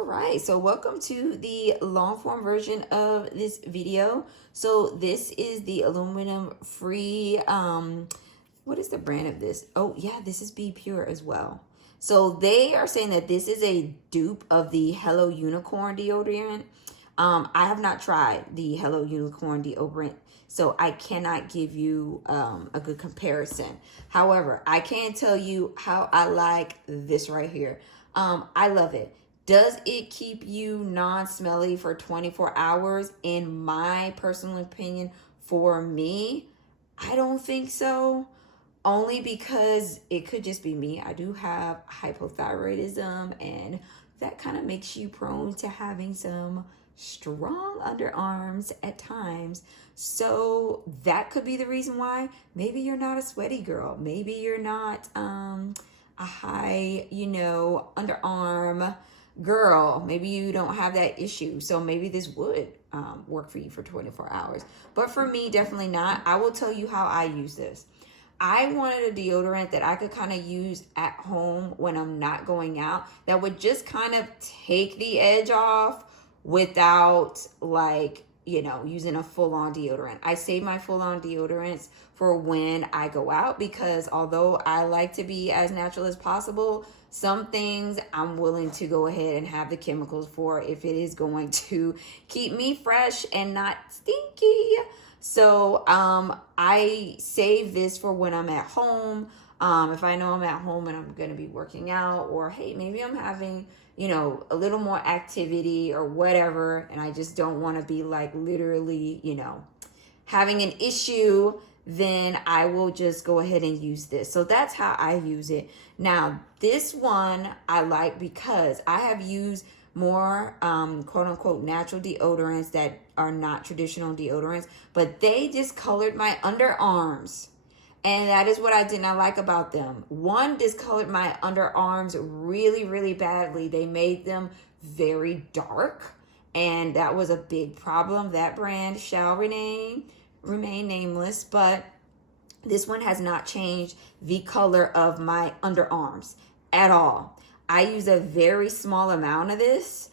All right, so welcome to the long form version of this video. So this is the aluminum free, what is the brand of this? Oh yeah, this is Be Pure as well. So they are saying that this is a dupe of the Hello Unicorn deodorant. I have not tried the Hello Unicorn deodorant, so I cannot give you a good comparison. However, I can tell you how I like this right here. I love it. Does it keep you non-smelly for 24 hours? In my personal opinion, for me, I don't think so. Only because it could just be me. I do have hypothyroidism, and that kind of makes you prone to having some strong underarms at times. So that could be the reason why. Maybe you're not a sweaty girl. Maybe you're not a high, underarm girl. Maybe you don't have that issue. So maybe this would work for you for 24 hours. But for me, definitely not. I will tell you how I use this. I wanted a deodorant that I could kind of use at home when I'm not going out, that would just kind of take the edge off without using a full-on deodorant. I save my full-on deodorants for when I go out, because although I like to be as natural as possible, some things I'm willing to go ahead and have the chemicals for if it is going to keep me fresh and not stinky. So I save this for when I'm at home. If I know I'm at home and I'm going to be working out, or hey, maybe I'm having, a little more activity or whatever, and I just don't want to be like literally, having an issue, then I will just go ahead and use this. So that's how I use it. Now, this one I like because I have used more quote unquote natural deodorants that are not traditional deodorants, but they discolored my underarms. And that is what I did not like about them. One discolored my underarms really, really badly. They made them very dark, and that was a big problem. That brand shall remain nameless, but this one has not changed the color of my underarms at all. I use a very small amount of this,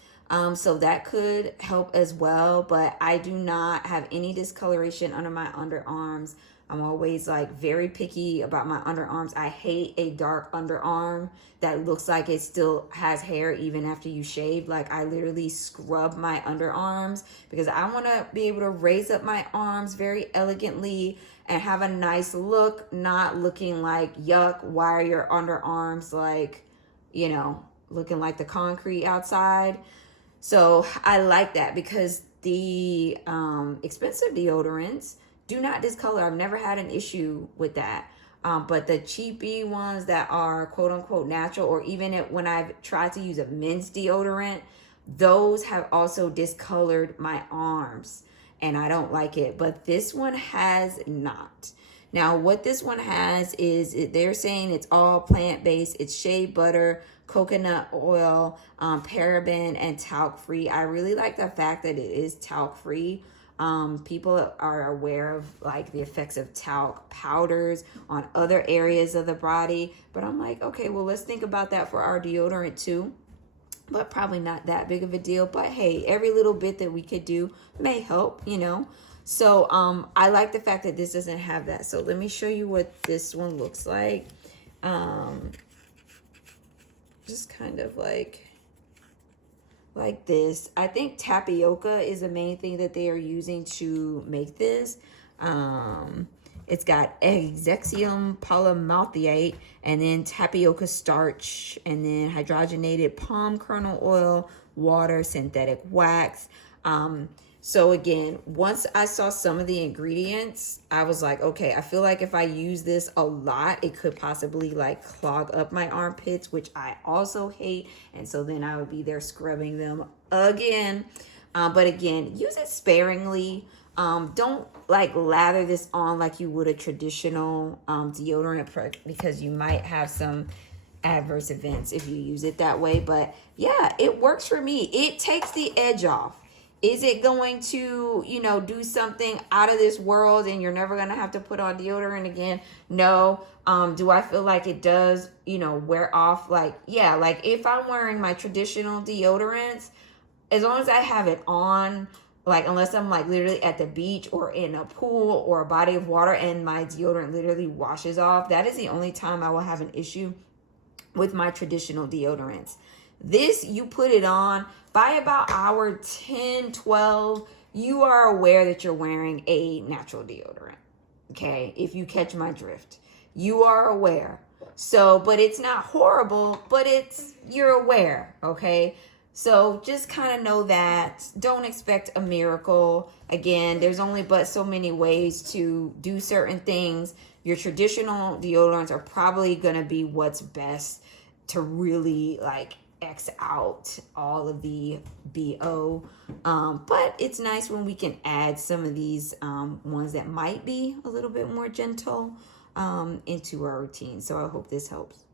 so that could help as well, but I do not have any discoloration under my underarms. I'm always very picky about my underarms. I hate a dark underarm that looks like it still has hair even after you shave. I literally scrub my underarms because I want to be able to raise up my arms very elegantly and have a nice look, not looking like yuck. Why are your underarms looking like the concrete outside? So I like that because the expensive deodorants do not discolor. I've never had an issue with that. But the cheapy ones that are quote unquote natural, or even when I've tried to use a men's deodorant, those have also discolored my arms, and I don't like it. But this one has not. Now, what this one has is they're saying it's all plant-based. It's shea butter, coconut oil, paraben, and talc-free. I really like the fact that it is talc-free. People are aware of the effects of talc powders on other areas of the body, but I'm like, okay, well, let's think about that for our deodorant too, but probably not that big of a deal. But hey, every little bit that we could do may help, So I like the fact that this doesn't have that. So let me show you what this one looks like. Just kind of like this. I think tapioca is the main thing that they are using to make this. It's got Exexium polymalthiate, and then tapioca starch, and then hydrogenated palm kernel oil, water, synthetic wax. So again, once I saw some of the ingredients, I was like, okay, I feel like if I use this a lot, it could possibly clog up my armpits, which I also hate. And so then I would be there scrubbing them again. But again, use it sparingly. Don't lather this on like you would a traditional deodorant, because you might have some adverse events if you use it that way. But yeah, it works for me. It takes the edge off. Is it going to, you know, do something out of this world and you're never going to have to put on deodorant again? No. Do I feel like it does, you know, wear off? Like, yeah, like if I'm wearing my traditional deodorants, as long as I have it on, like unless I'm like literally at the beach or in a pool or a body of water and my deodorant literally washes off, that is the only time I will have an issue with my traditional deodorants. This, you put it on, by about hour 10, 12, you are aware that you're wearing a natural deodorant. Okay, if you catch my drift, you are aware. So, but it's not horrible, but you're aware, okay? So just kind of know that. Don't expect a miracle. Again, there's only but so many ways to do certain things. Your traditional deodorants are probably going to be what's best to really like X out all of the BO. But it's nice when we can add some of these ones that might be a little bit more gentle into our routine. So I hope this helps.